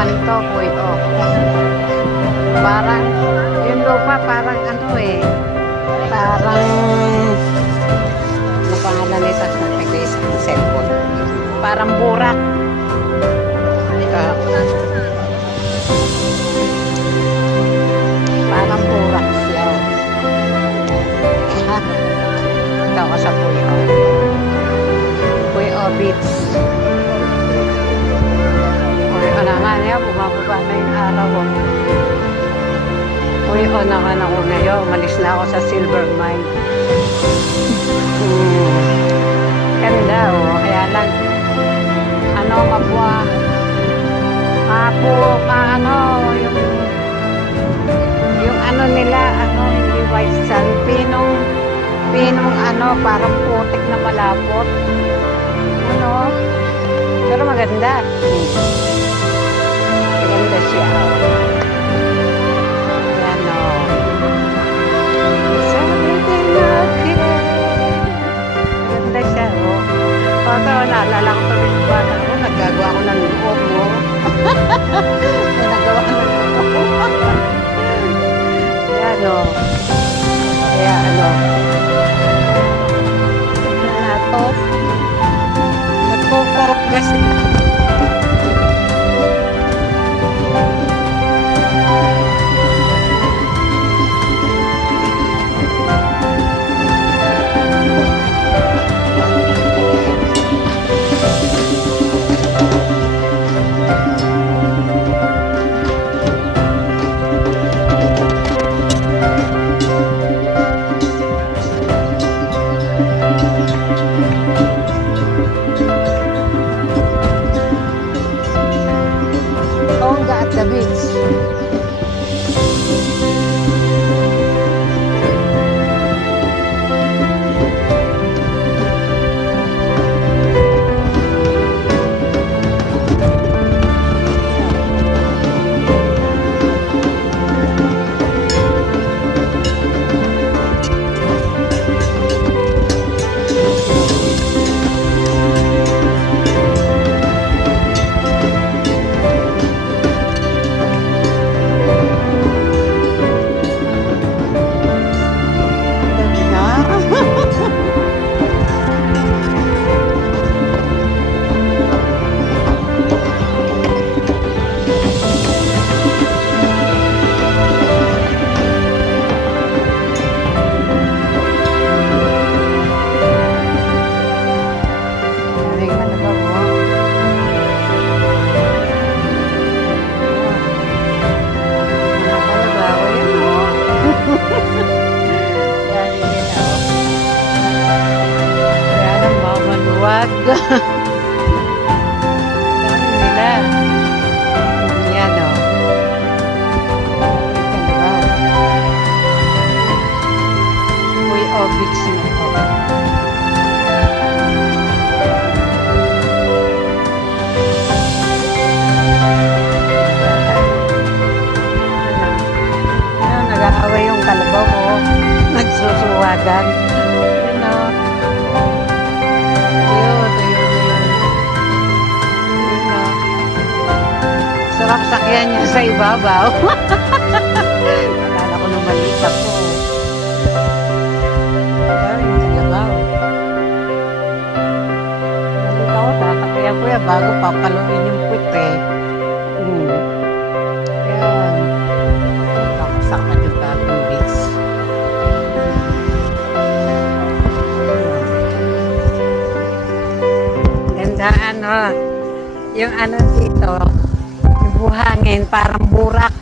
naman to, Kuya. Oh. Parang, yung lupa, parang ano eh. Parang, ano pangalan nito? Nag-base ng cellphone. Parang burak. Parang burak siya. Ikaw ka sa Kuya. Kuya Beach. Kuya naman niya, bumababa na yung araw ko. Kuya naman ako ngayon. Umalis na ako sa Silver Mine. Ganda oh. Kaya lang, ano, mapwa. Yung ano nila, ano, hindi white sand. Pinong ano, parang putik na malapot. Ano, pero maganda. Maganda siya. Ayan o. Maganda siya o. Ito, naalala ko tuloy yung bata ko. Naggagawa ko ng loob mo. Nagawa ko ng loob. Ayan o. Ayan ano. Tapos, nagpo-pork kasi. The beach. Wag. Nila. Yan o. Uy, beach na ito. Nag-aaway yung kalabaw ko. Nagsusuwagan. Sarap sakyan niya sa ibabaw. Akala ko nung maliit ako. Galing sa ibabaw. Maliit ako, tatakaya ko yan bago papaluin yung puwit eh. Ayan. Sakma yung bagong beach. Ganda ano. Yung ano dito. Buhangin, parang burak.